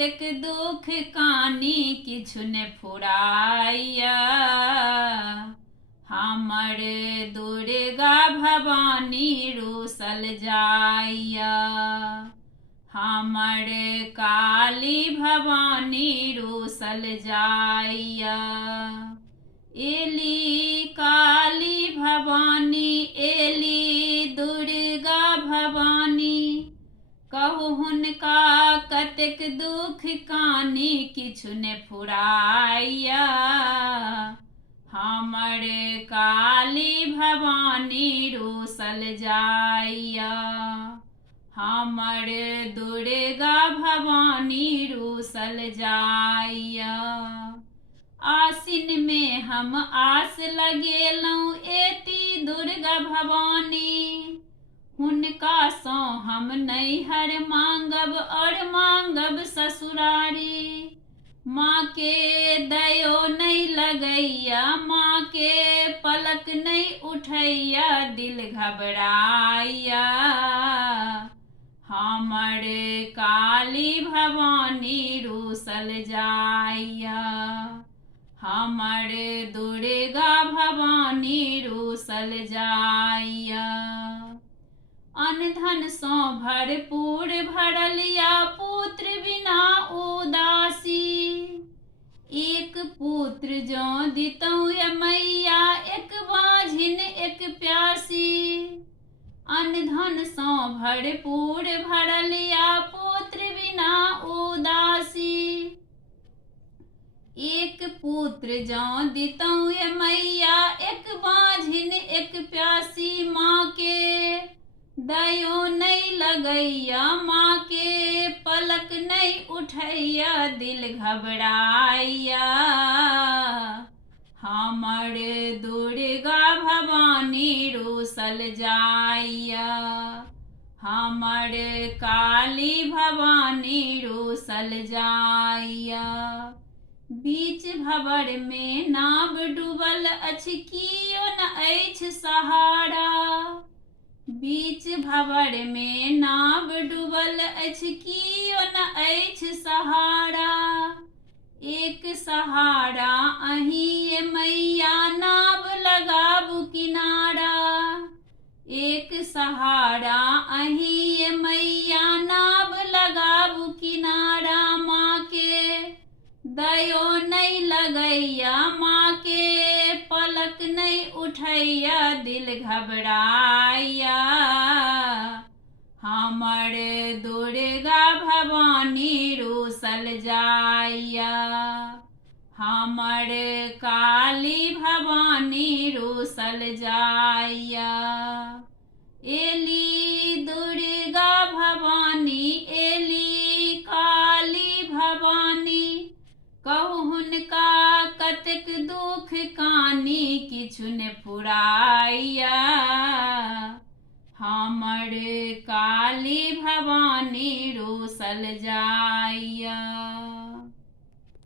कतेक दुख कानी किछु ने फुराइया। हमर दुर्गा भवानी रूसल जाइया। हमर काली भवानी रूसल जाइया। एली काली भवानी एली दुर्गा भवानी, कहु हुनका कतेक दुख कानी किछु ने फुराइया। हमर काली भवानी रूसल जाइया। हमर दुर्गा भवानी रूसल जाइया। आसिन में हम आस लगेलहुँ एती दुर्गा भवानी, हुनका सँ हम नैहर मांगब और मांगब ससुरारी। माँ के दयो नहीं लगैया, माँ के पलक नहीं उठैया, दिल घबराइया। हमर काली भवानी रूसल जाइया। हमर दुर्गा भवानी रूसल जाइया। अन्न धन सँ भरपूर भरलिया, पुत्र बिना उदासी। एक पुत्र जो दितौं ये मैया, एक बाझिन एक प्यासी। अन्न धन सँ भरपूर भरलिया, पुत्र बिना उदासी। एक पुत्र जो दितौं ये मैया, एक बाझिन एक प्यासी। माँ के दयो नहीं लगैया, माँ के पलक नहीं उठैया, दिल घबराइया। हमर दुर्गा भवानी रूसल जाइया। हमर काली भवानी रूसल जाइया। बीच भंवर में नाव डूबल अछि, कियो न अछि सहारा। बीच भंवर में नाव डूबल अछि, कियो न अछि सहारा। एक सहारा अहीं ये मैया, नाव लगाबू किनारा। एक सहारा अहीं ये मैया, नाव लगाबू किनारा। माँ के दयो नहीं लगैया, माँ के पलक नहीं उठैया, दिल घबराइया। हमर दुर्गा भवानी रूसल जाइया। हमर काली भवानी रूसल जाइया। एली दुर्गा भवानी एली काली भवानी, कहु हुनका कतेक दुख कानी किछु ने फुराइया। हमर काली भवानी रूसल जाइया।